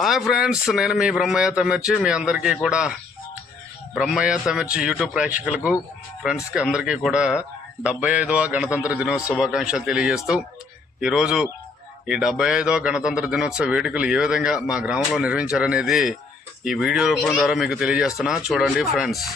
Hi friends నేను మీ బ్రహ్మయ్య తమిర్చి మీ అందరికీ కూడా బ్రహ్మయ్య తమిర్చి యూట్యూబ్ ప్రేక్షకులకు ఫ్రెండ్స్కి అందరికీ కూడా డెబ్బై ఐదవ గణతంత్ర దినోత్సవ శుభాకాంక్షలు తెలియజేస్తూ ఈరోజు ఈ డెబ్బై ఐదవ గణతంత్ర దినోత్సవ వేడుకలు ఏ విధంగా మా గ్రామంలో నిర్వహించారనేది ఈ వీడియో రూపం ద్వారా మీకు తెలియజేస్తున్నా. చూడండి ఫ్రెండ్స్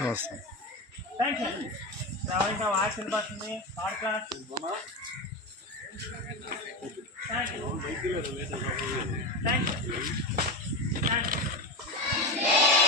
నమస్తే. రావాలంటే వాయిస్ వినపడుతుంది third class thank you thank you thank you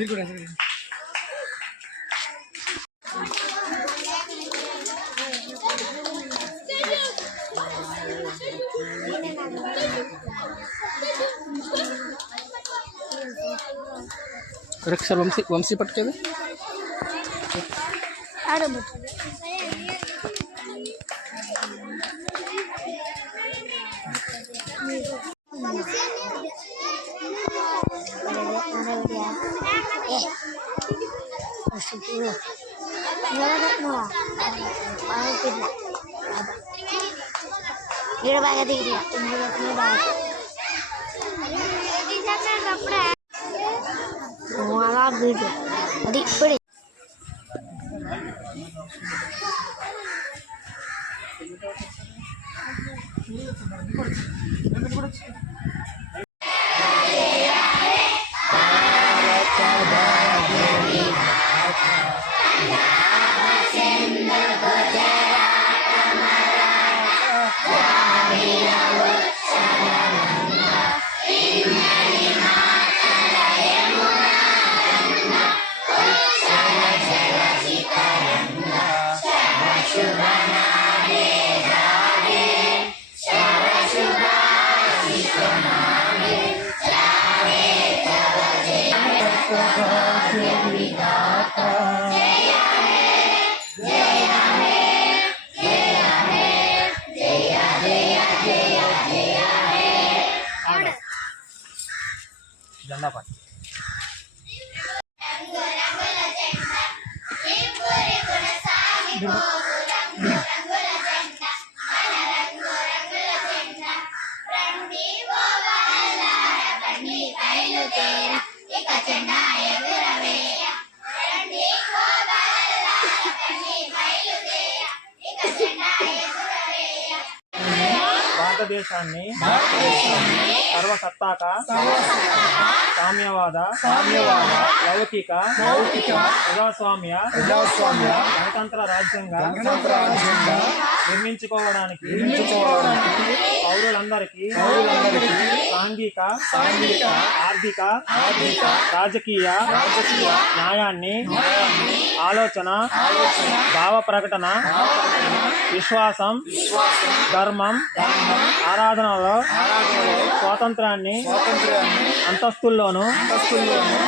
Mirgura, mirgura. Raksa, wamsi, wamsi pat kebe? Ada, mirgura. ఈడ బాగా దిగి బాగా అలా వీడియో అది ఇప్పుడే జెండా పట్టు భారతదేశాన్ని సర్వసత్తాక సామ్యవాద లౌకిక ప్రజాస్వామ్య గణతంత్ర రాజ్యంగా నిర్మించుకోవడానికి పౌరులందరికీ సాంఘిక ఆర్థిక రాజకీయ న్యాయాన్ని ఆలోచన భావ ప్రకటన విశ్వాసం ధర్మం ఆరాధనలో స్వాతంత్రాన్ని అంతస్తుల్లోను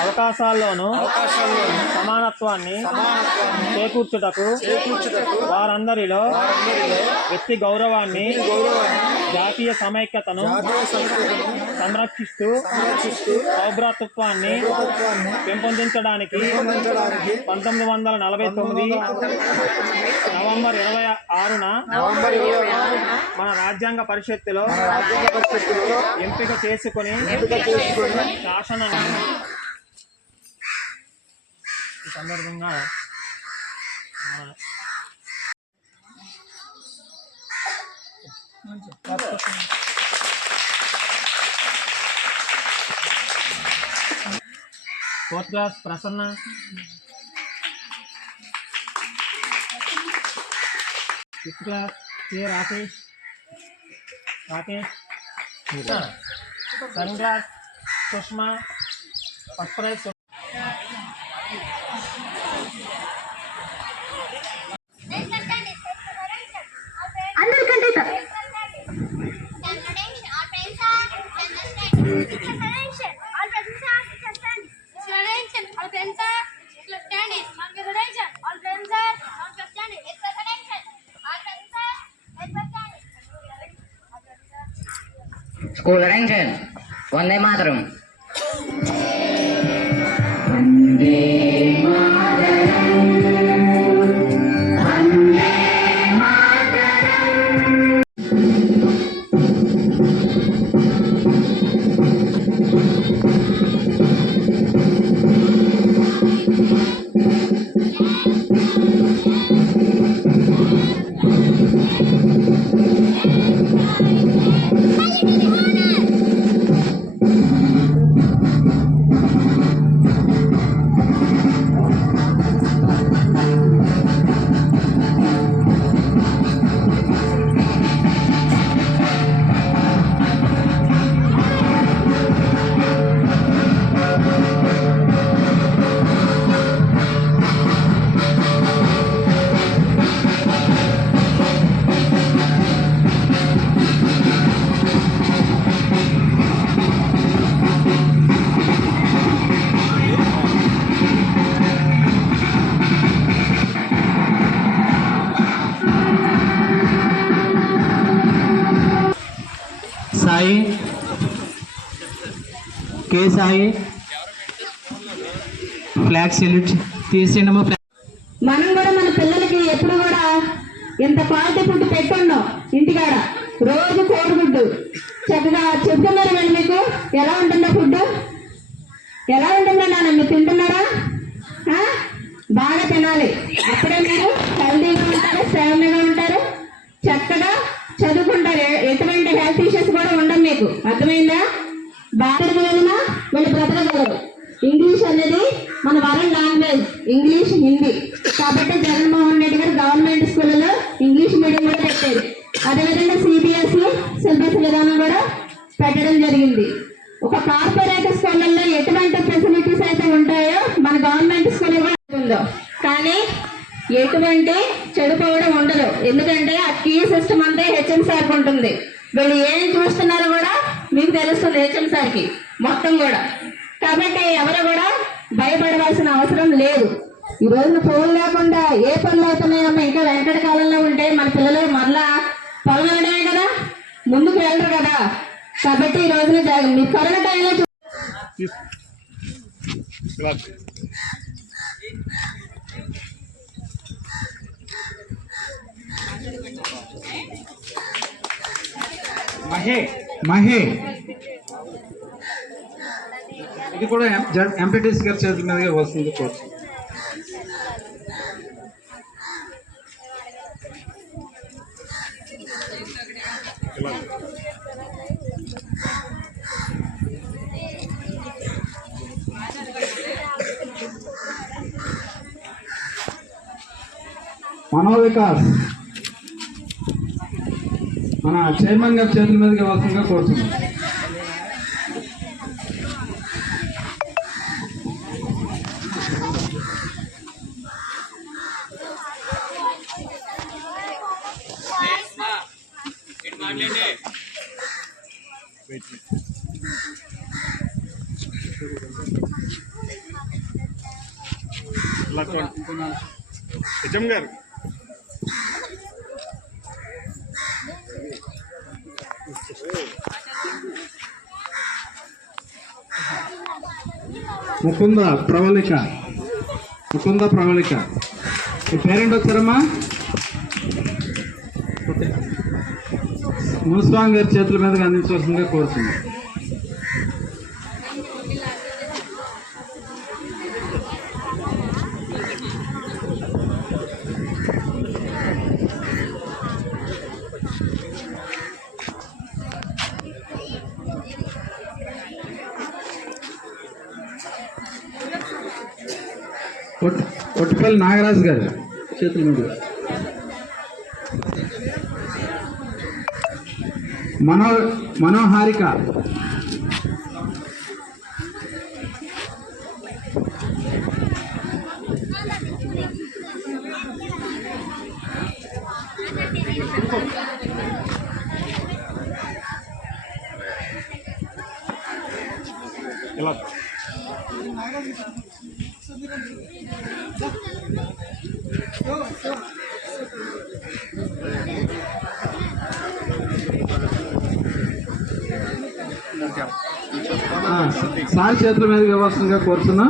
అవకాశాల్లోను సమానత్వాన్ని చేకూర్చుటకు వారందరిలో వ్యక్తి గౌరవాన్ని జాతీయ సమైక్యతను సంరక్షిస్తూ సౌభ్రాతృత్వాన్ని పెంపొందించడానికి పంతొమ్మిది వందల నలభై తొమ్మిది నవంబర్ ఇరవై ఆరున మన రాజ్యాంగ పరిషత్తులో ఎంపిక చేసుకుని శాసనం సందర్భంగా fourth class Prasanna fifth class K Rakesh? Rakesh second class Sushma first School arrangement. One day, Mataram. K Sai flag salute తీసిండము మనం కూడా మన పిల్లలకి ఎప్పుడు కూడా ఇంత క్వాలిటీ ఫుడ్ పెట్టుండం ఇంటికాడ. రోజు కోడిగుడ్డు చక్కగా చెప్తున్నారు మేడం మీకు. ఎలా ఉంటుందో ఫుడ్ ఎలా ఉంటుందో నాన్న మీరు తింటున్నారా? ఆ? బాగా తినాలి. అప్పుడే మీరు హెల్తీగా ఉంటారు స్ట్రాంగ్గా ఉంటారు. చక్కగా చదువుకుంటారు. ఎటువంటి హెల్త్ ఇష్యూస్ కూడా ఉండవు మీకు. అర్థమైందా? బాగా వెళ్ళినా వీళ్ళు బ్రతకగలరు. ఇంగ్లీష్ అనేది మన వరల్డ్ లాంగ్వేజ్ ఇంగ్లీష్ హిందీ కాబట్టి జగన్మోహన్ రెడ్డి గారు గవర్నమెంట్ స్కూళ్ళలో ఇంగ్లీష్ మీడియం కూడా పెట్టేది అదేవిధంగా సిబిఎస్ఈ సిలబస్ విధానం కూడా పెట్టడం జరిగింది. ఒక కార్పొరేట్ స్కూళ్ళల్లో ఎటువంటి ఫెసిలిటీస్ అయితే ఉంటాయో మన గవర్నమెంట్ స్కూల్ కూడా ఉందో. కానీ ఎటువంటి చెడుకోవడం ఉండదు. ఎందుకంటే ఆ కీ సిస్టమ్ అంతా హెచ్ఎం సార్కి ఉంటుంది వీళ్ళు ఏం చూస్తున్నారో కూడా మీకు తెలుస్తుంది హెచ్ఎం సార్కి మొత్తం కూడా. కాబట్టి ఎవరు కూడా భయపడవలసిన అవసరం లేదు. ఈ రోజున ఫోన్ లేకుండా ఏ పనులు అవుతున్నాయమ్మా ఇంకా వెంకట కాలంలో ఉంటే మన పిల్లలు మరలా పొలం వేయడమే కదా? ముందుకు వెళ్ళరు కదా? కాబట్టి ఈ రోజున మీ కరోనా టైంలో చూ- మహే మహే ఇది కూడా ఎంపీటీసీ గారి చేతుల మీదుగా వస్తుంది కోర్సు మనో వికాస్ మన చైర్మన్ గారి చేతుల మీదకి వస్తుందిగా కోరుతున్నాం నిజం గారు ముకుంద ప్రవళిక. ముకుంద ప్రవళిక. మీ పేరెంట్ వచ్చారమ్మా? మునుస్వామి గారి చేతుల మీదకి అందించవలసిందిగా కోరుతున్నాం. ఒట్టిపల్లి నాగరాజు గారు చేతుల మీద మనో మనోహారిక ఆ, సార్ చేతుల మీద ఇవ్వాల్సిందిగా కోరుతున్నా.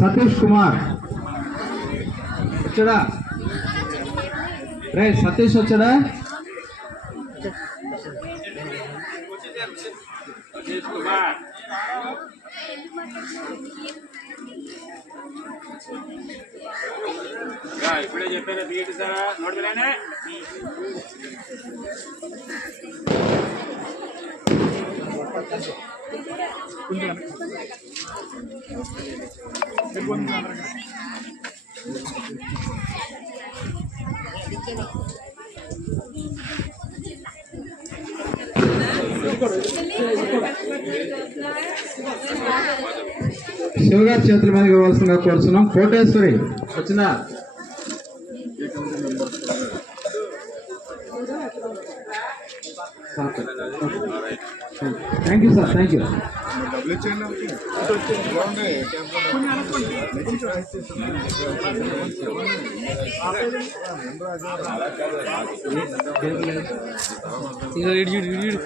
సతీష్ కుమార్. వచ్చాడా? రే సతీష్ వచ్చాడా? ఇప్పుడే చెప్పారా బిఎడ్ సారా నోడలేనే శివగారి చేతుల మీదకి ఇవ్వాల్సిందిగా కోరుతున్నాం కోటేశ్వరి వచ్చిందా? యూ సార్ థ్యాంక్ యూ ఇక ఇడు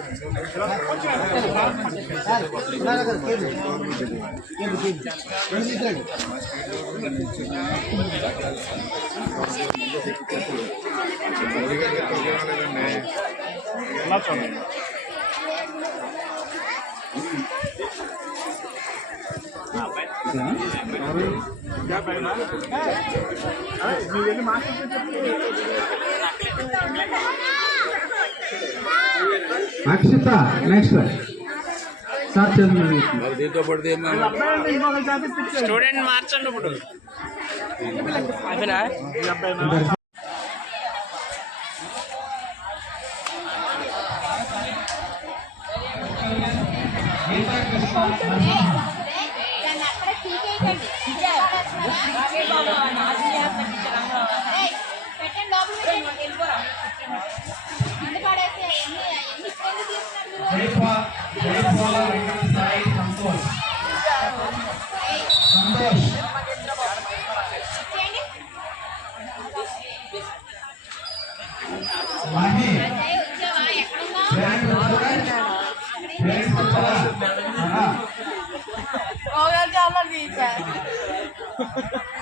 అక్షిత నెక్స్ట్ సార్ చేతుల మీద ఇస్తుంది. స్టూడెంట్ మార్చండి ఇప్పుడు అదేనా 你这个，你这，你这，你，这，这，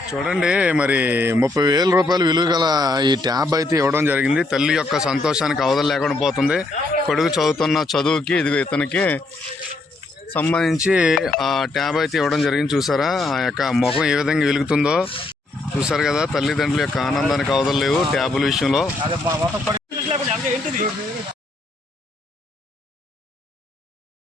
చూడండి మరి ముప్పై వేల రూపాయలు విలువ గల ఈ ట్యాబ్ అయితే ఇవ్వడం జరిగింది. తల్లి యొక్క సంతోషానికి అవధం లేకుండా పోతుంది. కొడుకు చదువుతున్న చదువుకి ఇదిగో ఇతనికి సంబంధించి ఆ ట్యాబ్ అయితే ఇవ్వడం జరిగింది. చూసారా? ఆ యొక్క ముఖం ఏ విధంగా వెలుగుతుందో చూసారు కదా? తల్లిదండ్రుల యొక్క ఆనందానికి అవధం లేవు ట్యాబుల విషయంలో.